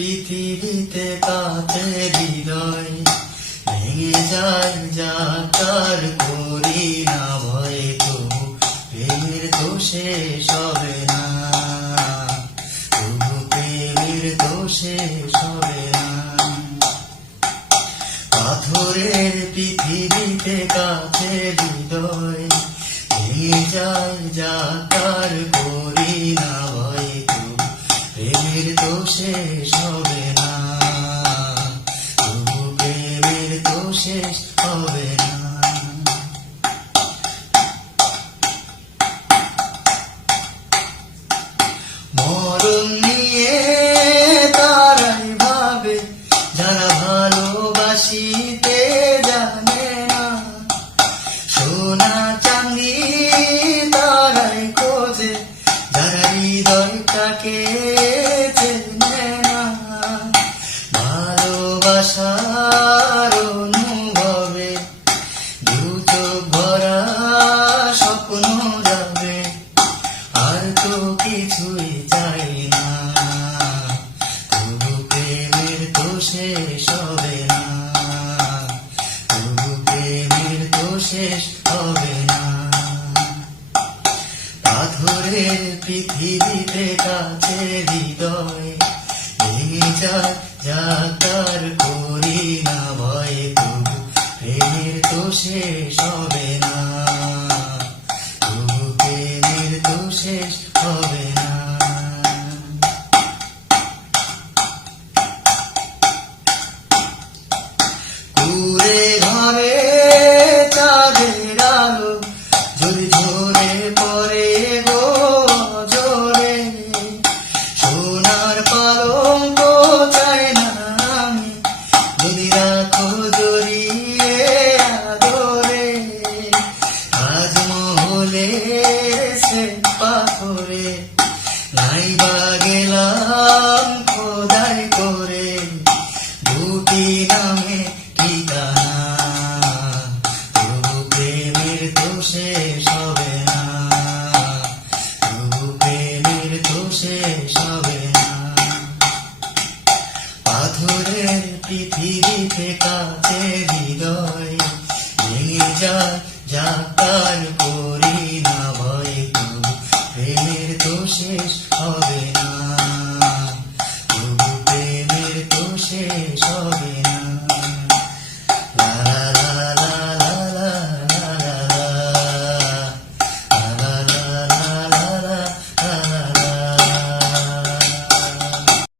পৃথিবীতে কাছে হৃদয় ভেঙে যায় যা তার করি না ভয়, তবু প্রেমের তো শেষ হবে না, তবু প্রেমের তো শেষ হবে না। পাথরের পৃথিবীতে কাছে হৃদয় ভেঙে যায় যা তার করি না ভয়, তবু প্রেমের তো শেষ হবে না, তবু প্রেমের তো শেষ হবে না। মরণ নিয়ে তারাই ভাবে যারা ভালোবাসিতে জানে না, সোনা চাঁদি তারাই খোঁজে যারা হৃদয়টাকে চেনে না। ভালোবাসার অনুভবে দু চোখ ভরা স্বপ্ন যাবে, আর তো কিছুই চাই না, তবু প্রেমের তো শেষ হবে না, তবু প্রেমের তো শেষ হবে না। পাথরের পৃথিবীতে কাছে হৃদয় ভেঙে যায় যা তার করি না ভয়, তবু প্রেমের তো শেষ হবে না, তবু প্রেমের তো শেষ হবে না। কুঁড়ে ঘরে চাঁদের আলো ঝরে ঝরে পড়ে গো জোরে, সোনার পালঙ্ক চাই না আমি যদি রাখো জড়িয়ে আদরে। তাজমহলে সে পাথরে নাইবা গেলাম খোদাই করে, দুটি নামে ঠিকানা, তবু প্রেমের তো শেষ হবে না, তবু প্রেমের তো শেষ হবে না। পাথরের পৃথিবীতে কাছে হৃদয় ভেঙে যায় যা তার করি না ভয়, তবু প্রেমের তো শেষ হবে